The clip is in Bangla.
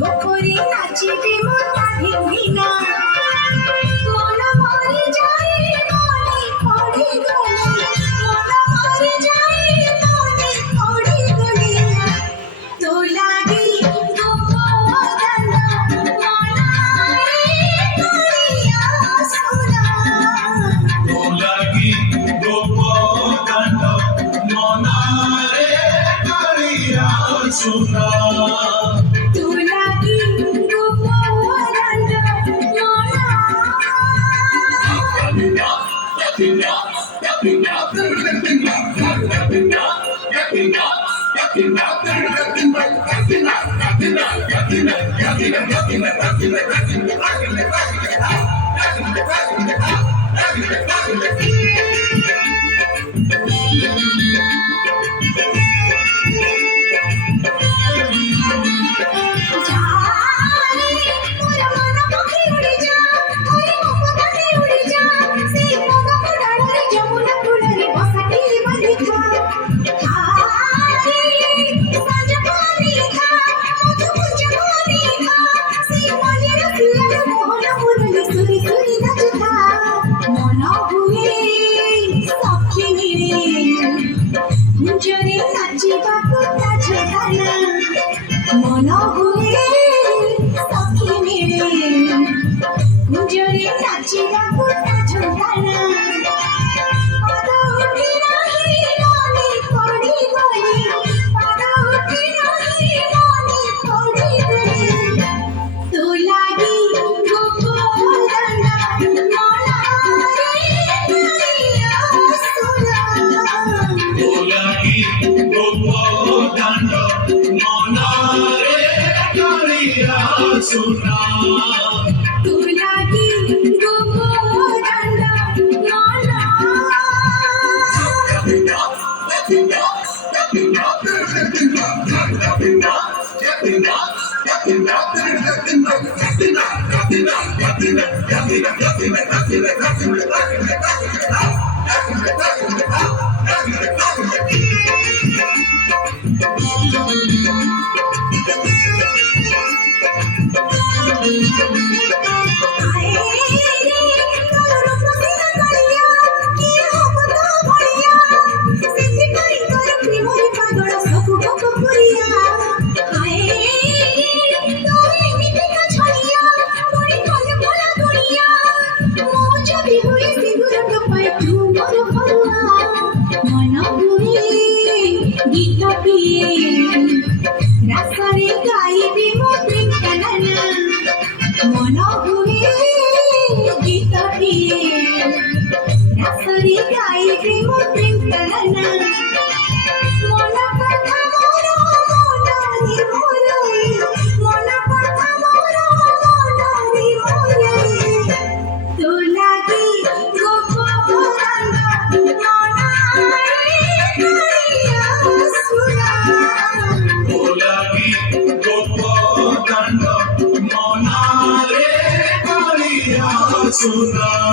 গোপরে নাচিবে মোটা ভিনা মন মরে যায় মনে পড়ে গলে মন মরে যায় মনে পড়ে গলে তো লাগি গোপদান মনারে করিয়া সোনা তো লাগি গোপদান মনারে করিয়া সোনা মন হুয়ে সখী মিলে গুঞ্জরে নাচিବାକୁ ঝুলানা পাদ উঠি নাহি মনে পড়ি গলি পাদ উঠি নাহি মনে পড়ি গলি তো লাগি গোপদান মনারে করিয়া সোনা তো লাগি গোপদান মনারে করিয়া সোনা তো লাগি গোপদান মনা গীত পিয়ে রাস্তারে গাইবি মতে কানানা মন হুয়ে গীত পিয়ে রাস্তারে গাইবি মতে কানানা মন কথা মোর মনারি মোরে মন কথা মোর মনারি মোরে তো লাগি গোপদান মনারে করিয়া সোনা তো লাগি গোপদান মনারে করিয়া সোনা।